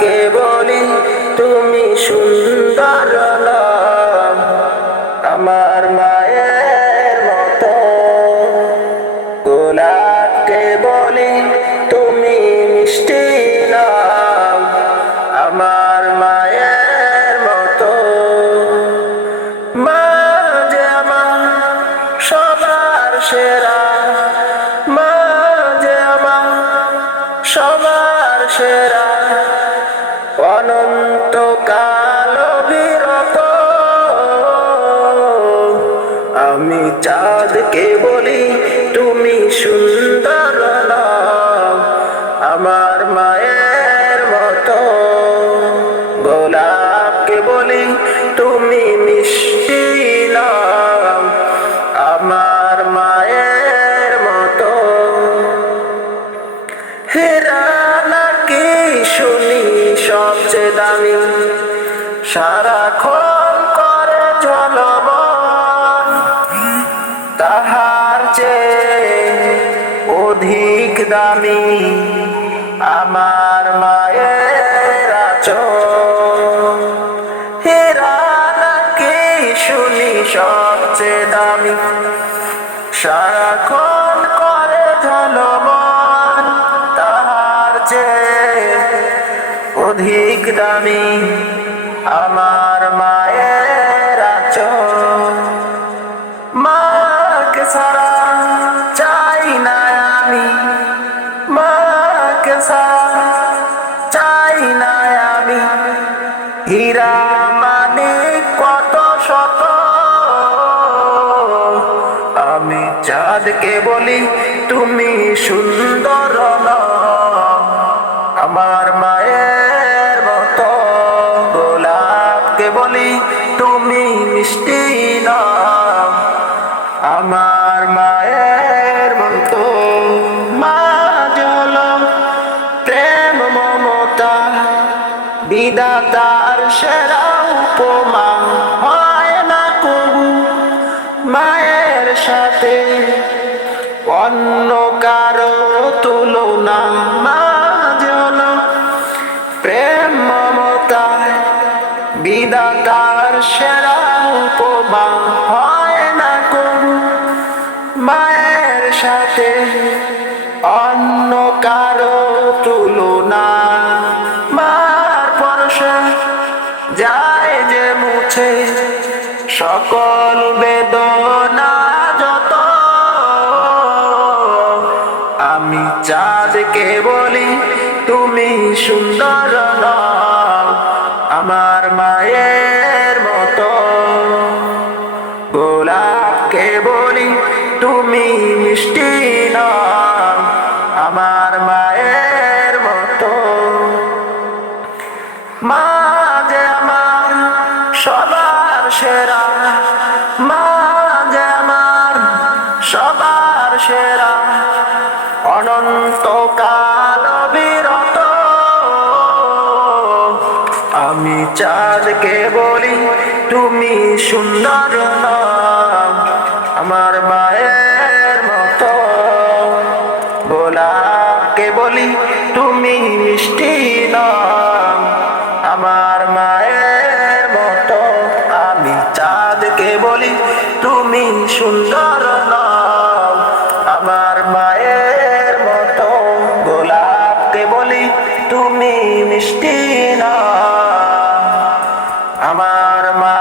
চাঁদকে বলি তুমি সুন্দর নাম, আমার মায়ের মতো। গোলাপকে বলি তুমি মিষ্টি নাম, আমার মায়ের মতো। মা যে আমার সবার সেরা, মা যে আমার সবার সেরা, অনন্তকাল বিরত। আমি চাঁদকে বলি তুমি সুন্দর নাম, আমার মায়ের মতো। গোলাপকে বলি তুমি মিষ্টি নাম, আমার মায়ের মতো। হীরা নাকি শুনি সবচেয়ে দামি, সারাক্ষণ করে ঝলমল, তাহার চেয়ে অধিক দামি আমার মায়ের আঁচল। হীরা নাকি শুনি সবচেয়ে দামি, সারাক্ষণ করে ঝলমল, তাহার চেয়ে অধিক দামি আমার মায়ের আঁচল। মাকে ছাড়া চাই না আমি, মাকে ছাড়া চাই না আমি, হীরা মানিক কত শত। আমি চাঁদকে বলি তুমি সুন্দর নাম, আমার মায়ের মতো। গোলাপকে বলি তুমি মিষ্টি নাম, আমার মায়ের মতো। মা জল প্রেম মমতা, বিধাতার সেরা উপমা, হয় না কবু মায়ের সাথে অন্য কারো তুলনা। মা জল প্রেম মমতায় বিধাতার সেরা উপমা, হয় না কবু মায়ের সাথে অন্য কারো তুলনা। মার পরশে যায় যে মুছে সকল বেদনা যত। আমি চাঁদকে বলি তুমি সুন্দর নাম, আমার মায়ের মতো। গোলাপকে বলি তুমি মিষ্টি নাম, আমার মায়ের মতো। মা যে আমার সবার সেরা, মা যে আমার সবার সেরা, অনন্তকাল বিরত। আমি চাঁদকে বলি তুমি সুন্দর নাম, আমার মায়ের মতো। গোলাপকে বলি তুমি মিষ্টি নাম, আমার মায়ের মতো। আমি চাঁদকে বলি তুমি সুন্দর নাম, আমার মায়ের মতো। গোলাপকে বলি তুমি মিষ্টি নাম, আমার মা।